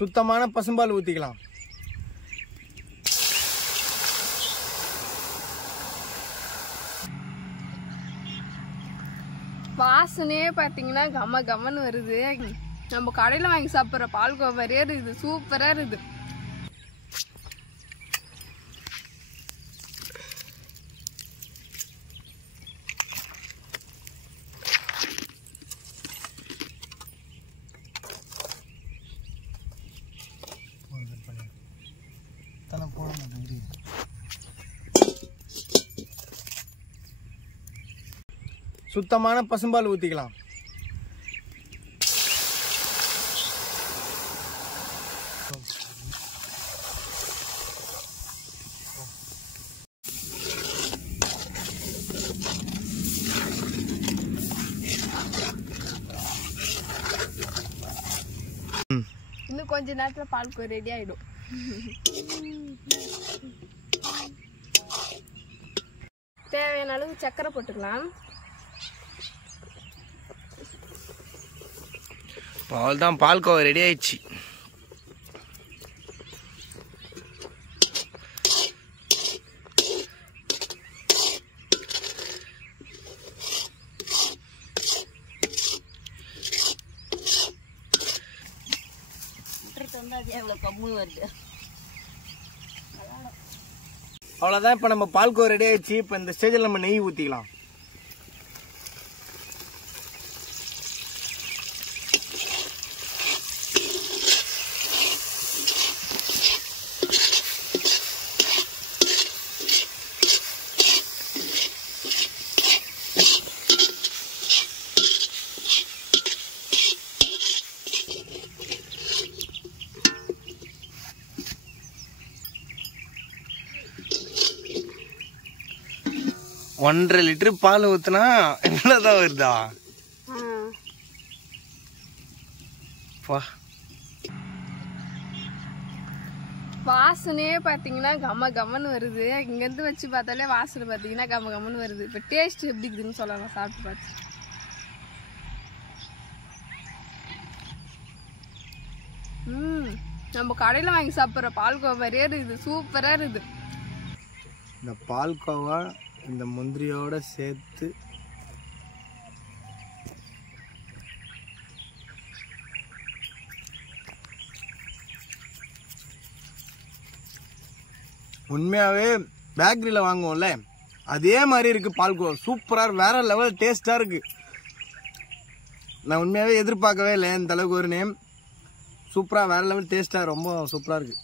சுத்தமான பசும்பால் ஊற்றிக்கலாம். வாசனையே பார்த்தீங்கன்னா கம கமன்னு வருது. நம்ம கடையில் வாங்கி சாப்பிட்ற பால்கோவா மாதிரியே இருக்குது. சூப்பராக இருக்குது. சுத்தமான பசும்பால் ஊற்றிக்கலாம். இன்னும் கொஞ்ச நேரத்துல பால்கோவா ரெடி ஆயிடும். தேவையான அளவு சர்க்கரை போட்டுக்கலாம். அவ்வளோதான், பால்கோவா ரெடி ஆயிடுச்சு. அவ்வளோதான், இப்போ நம்ம பால்கோவா ரெடி ஆயிடுச்சு. இப்போ இந்த ஸ்டேஜில் நம்ம நெய் ஊற்றிக்கலாம். ஒன்றரை லிட்டர் பால் ஊத்துனா இவ்வளவுதான் வருதா? வாசனையே பார்த்தீங்கன்னா கம கமன்னு வருது. இங்கேருந்து வச்சு பார்த்தாலே வாசனை பார்த்தீங்கன்னா கம கமன்னு வருது. இப்போ டேஸ்ட் எப்படி இருக்குதுன்னு சொல்லலாம் சாப்பிட்டு பார்த்து. நம்ம கடையில் வாங்கி சாப்பிட்ற பால்கோவா மாதிரியே இருக்குது. சூப்பராக இருக்குது. இந்த பால்கோவா இந்த முந்திரியோட சேர்த்து உண்மையாவே பேக்கரியில் வாங்குவோம்ல அதே மாதிரி இருக்கு. பால்கோவா சூப்பராக வேற லெவல் டேஸ்டா இருக்கு. நான் உண்மையாவே எதிர்பார்க்கவே இல்லை இந்த அளவுக்கு ஒரு நேம். சூப்பராக வேற லெவல் டேஸ்டா ரொம்ப சூப்பராக இருக்கு.